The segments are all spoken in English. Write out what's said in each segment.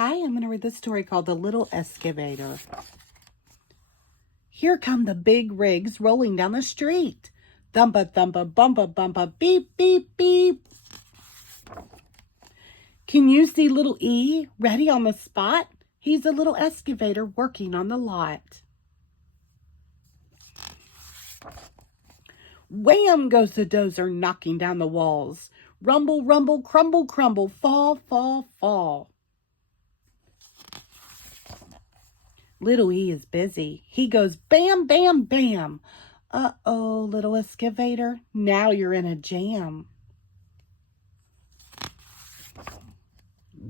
Hi, I'm going to read this story called The Little Excavator. Here come the big rigs rolling down the street. Thumpa, thumpa, bumpa, bumpa, beep, beep, beep. Can you see little E ready on the spot? He's a little excavator working on the lot. Wham goes the dozer knocking down the walls. Rumble, rumble, crumble, crumble, fall, fall, fall. Little E is busy. He goes bam, bam, bam. Uh-oh, little excavator, now you're in a jam.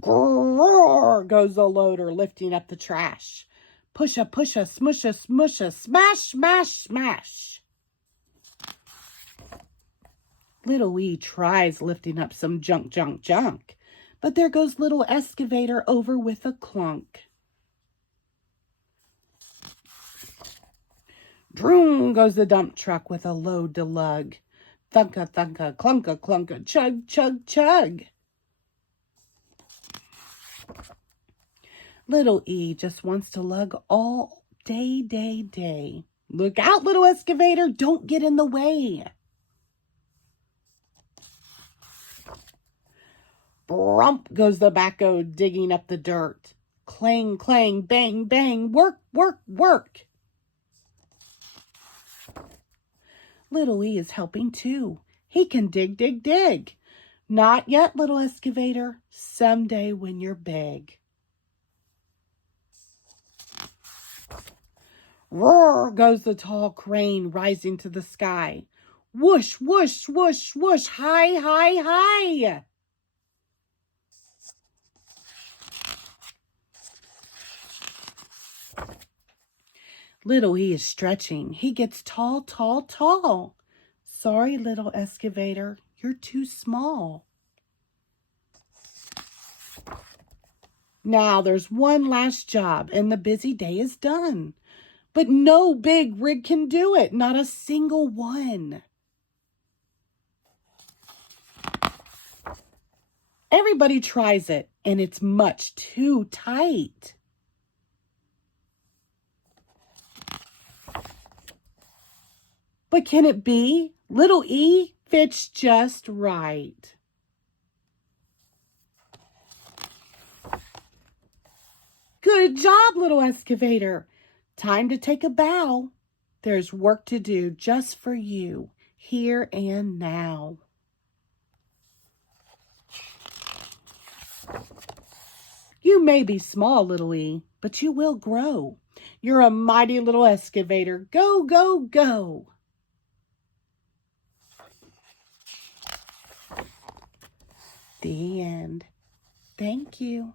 Grrr goes the loader lifting up the trash. Pusha, pusha, smusha, smusha, smash, smash, smash. Little E tries lifting up some junk, junk, junk. But there goes little excavator over with a clunk. Droom goes the dump truck with a load to lug. Thunka, thunka, clunka, clunka, chug, chug, chug. Little E just wants to lug all day, day, day. Look out, little excavator, don't get in the way. Brump goes the backhoe digging up the dirt. Clang, clang, bang, bang, work, work, work. Little E is helping too. He can dig, dig, dig. Not yet, little excavator. Someday when you're big. Roar goes the tall crane rising to the sky. Whoosh, whoosh, whoosh, whoosh, high, high, high. Little E is stretching. He gets tall, tall, tall. Sorry, little excavator, you're too small. Now there's one last job and the busy day is done. But no big rig can do it, not a single one. Everybody tries it, and it's much too tight. But can it be? Little E fits just right. Good job, little excavator. Time to take a bow. There's work to do just for you, here and now. You may be small, little E, but you will grow. You're a mighty little excavator. Go, go, go. The end. Thank you.